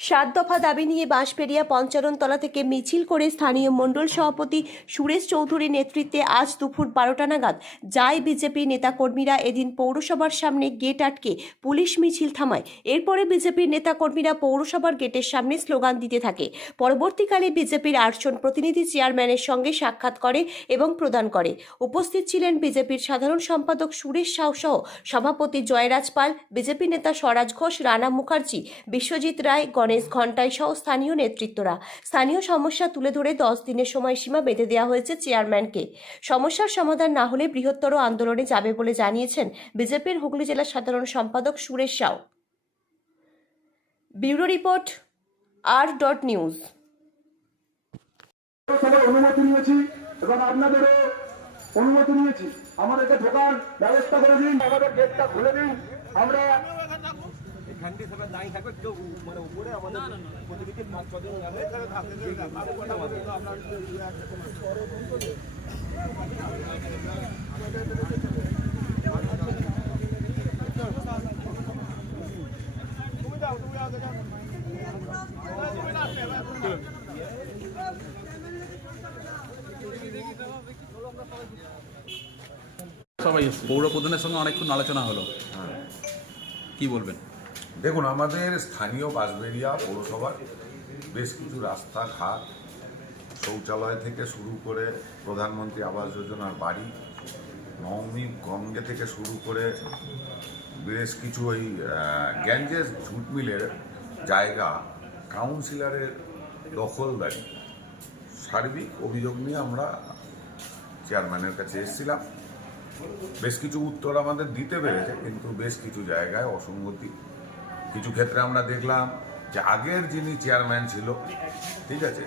সাত দফা দাবি নিয়ে বাঁশবেড়িয়া পঞ্চাননতলা থেকে মিছিল করে স্থানীয় মণ্ডল সভাপতি সুরেশ চৌধুরীর নেতৃত্বে আজ দুপুর 12টা নাগাদ যায় বিজেপি নেতাকর্মীরা এদিন পৌরসভার সামনে গেট আটকে পুলিশ মিছিল থামায়। এরপরে বিজেপির নেতাকর্মীরা পৌরসভার গেটের সামনে স্লোগান দিতে থাকে। পরবর্তীকালে বিজেপির 8 জন প্রতিনিধি চেয়ারম্যানের সঙ্গে সাক্ষাৎ করে এবং প্রদান করে। উপস্থিত ছিলেন বিজেপির সাধারণ সম্পাদক সুরেশ সাউ সহ সভাপতি জয়রাজ পাল, বিজেপি নেতা স্বরাজ ঘোষ, রানা মুখার্জি, বিশ্বজিৎ রায়, গণেশ ঘণ্টাই সহ স্থানীয় নেতৃত্বরা। স্থানীয় সমস্যা তুলে ধরে 10 দিনের সময়সীমা বেঁধে দেওয়া হয়েছে চেয়ারম্যানকে। সমস্যার সমাধান না হলে বৃহত্তর আন্দোলনে যাবে বলে জানিয়েছেন বিজেপির হুগলি জেলা সাধারণ সম্পাদক Suresh Sau. Bureau report R.News। অনুমতি নিয়েছি এবং আপনাদেরও অনুমতি নিয়েছি। আমাদেরকে ঢোকার ব্যবস্থা করে দিন, আমাদের গেটটা খুলে দিন। আমরা এখানটি সবাই দাঁড়িয়ে থাকবে, কেউ মানে উপরে আমাদের প্রতিনিধির 5-6 জন যাবে। সবাই পৌর প্রধানের সঙ্গে অনেকক্ষণ আলোচনা হলো, কি বলবেন? দেখুন, আমাদের স্থানীয় বাঁশবেড়িয়া পৌরসভার বেশ কিছু রাস্তাঘাট, শৌচালয় থেকে শুরু করে প্রধানমন্ত্রী আবাস যোজনার বাড়ি, নবমী গঙ্গে থেকে শুরু করে বেশ কিছু ওই গ্যাঞ্জেস ঝুট মিলের জায়গা কাউন্সিলরের দখলদারি, সার্বিক অভিযোগ নিয়ে আমরা চেয়ারম্যানের কাছে এসেছিলাম। বেশ কিছু উত্তর আমাদের দিতে পেরেছে, কিন্তু বেশ কিছু জায়গায় অসঙ্গতি। কিছু ক্ষেত্রে আমরা দেখলাম যে আগের যিনি চেয়ারম্যান ছিল, ঠিক আছে,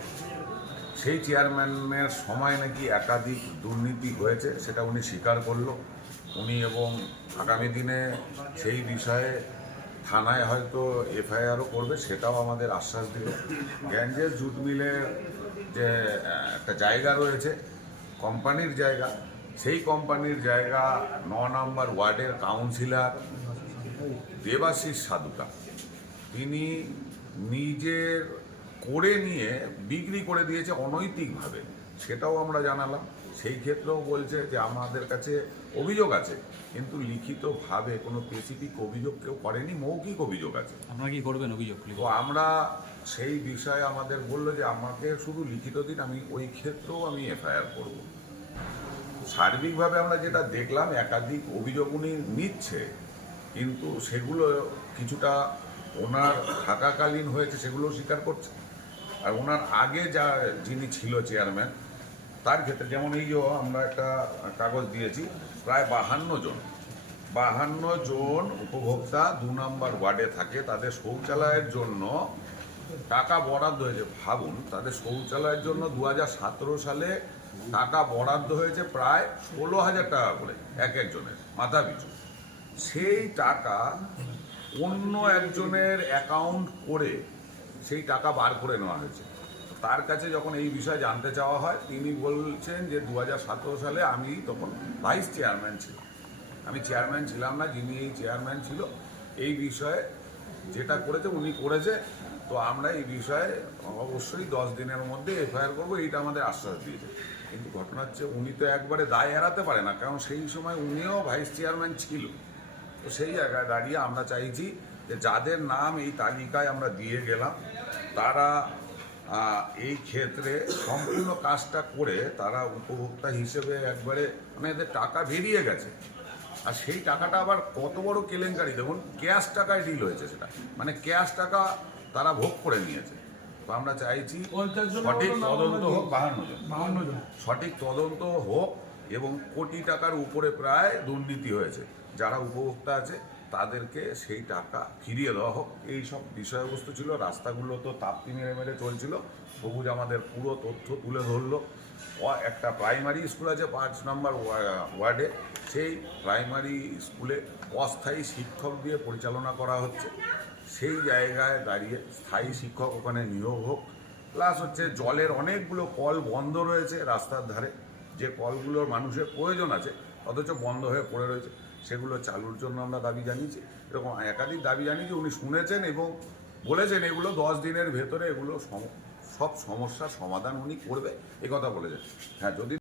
সেই চেয়ারম্যানের সময় নাকি একাধিক দুর্নীতি হয়েছে, সেটা উনি স্বীকার করলো। উনি এবং আগামী দিনে সেই বিষয়ে থানায় হয়তো এফআইআরও করবে, সেটাও আমাদের আশ্বাস দিল। গ্যাঞ্জেস জুট মিলের যে একটা জায়গা রয়েছে, কোম্পানির জায়গা, সেই কোম্পানির জায়গা 9 নম্বর ওয়ার্ডের কাউন্সিলর দেবাশিস সাধুকা তিনি নিজের করে নিয়ে বিক্রি করে দিয়েছে অনৈতিকভাবে, সেটাও আমরা জানালাম। সেই ক্ষেত্রেও বলছে যে আমাদের কাছে অভিযোগ আছে, কিন্তু লিখিতভাবে কোনো স্পেসিফিক অভিযোগ কেউ করেনি, মৌখিক অভিযোগ আছে। আপনারা কি করবেন অভিযোগ? তো আমরা সেই বিষয়ে আমাদের বললো যে আমাকে শুধু লিখিত দিন, আমি ওই ক্ষেত্রেও আমি এফআইআর করব। সার্বিকভাবে আমরা যেটা দেখলাম, একাধিক অভিযোগ উনি নিচ্ছে, কিন্তু সেগুলো কিছুটা ওনার থাকাকালীন হয়েছে, সেগুলো স্বীকার করছে। আর ওনার আগে যিনি ছিল চেয়ারম্যান, তার ক্ষেত্রে যেমন এই যে আমরা একটা কাগজ দিয়েছি, প্রায় 52 জন উপভোক্তা 2 নম্বর ওয়ার্ডে থাকে, তাদের শৌচালয়ের জন্য টাকা বরাদ্দ হয়েছে। ভাবুন, তাদের শৌচালয়ের জন্য 2017 সালে টাকা বরাদ্দ হয়েছে প্রায় 16,000 টাকা করে একজনের মাথা পিছু। সেই টাকা অন্য একজনের অ্যাকাউন্ট করে সেই টাকা বার করে নেওয়া হয়েছে। তার কাছে যখন এই বিষয়ে জানতে চাওয়া হয়, তিনি বলছেন যে 2017 সালে আমি তখন ভাইস চেয়ারম্যান ছিলাম, আমি চেয়ারম্যান ছিলাম না, যিনি এই চেয়ারম্যান ছিল এই বিষয়ে যেটা করেছে উনি করেছে। তো আমরা এই বিষয়ে অবশ্যই 10 দিনের মধ্যে এফআইআর করবো, এইটা আমাদের আশ্বাস দিয়েছে। কিন্তু ঘটনা হচ্ছে, উনি তো একবারে দায় এড়াতে পারে না, কারণ সেই সময় উনিও ভাইস চেয়ারম্যান ছিল। তো সেই জায়গায় দাঁড়িয়ে আমরা চাইছি যে যাদের নাম এই তালিকায় আমরা দিয়ে গেলাম, তারা এই ক্ষেত্রে সম্পূর্ণ কাজটা করে তারা উপভোক্তা হিসেবে একবারে মানে এদের টাকা বেরিয়ে গেছে। আর সেই টাকাটা আবার কত বড় কেলেঙ্কারি, দেখুন, ক্যাশ টাকায় ডিল হয়েছে, সেটা মানে ক্যাশ টাকা তারা ভোগ করে নিয়েছে। তো আমরা চাইছি সঠিক তদন্ত হোক, 52 জন সঠিক তদন্ত হোক, এবং কোটি টাকার উপরে প্রায় দুর্নীতি হয়েছে, যারা উপভোক্তা আছে তাদেরকে সেই টাকা ফিরিয়ে দেওয়া হোক। এই সব বিষয়বস্তু ছিল। রাস্তাগুলো তো তাপ্তি মেরে মেরে চলছিল, সবুজ আমাদের পুরো তথ্য তুলে ধরলো। একটা প্রাইমারি স্কুল আছে 5 নম্বর ওয়ার্ডে, সেই প্রাইমারি স্কুলে অস্থায়ী শিক্ষক দিয়ে পরিচালনা করা হচ্ছে। সেই জায়গায় দাঁড়িয়ে স্থায়ী শিক্ষক ওখানে নিয়োগ হোক। প্লাস হচ্ছে জলের অনেকগুলো কল বন্ধ রয়েছে রাস্তার ধারে, যে কলগুলোর মানুষের প্রয়োজন আছে অথচ বন্ধ হয়ে পড়ে রয়েছে, সেগুলো চালুর জন্য আমরা দাবি জানিয়েছি। এরকম একাধিক দাবি জানিয়েছি, উনি শুনেছেন এবং বলেছেন এগুলো 10 দিনের ভেতরে এগুলো সব সমস্যার সমাধান উনি করবে, এই কথা বলেছেন। হ্যাঁ, যদি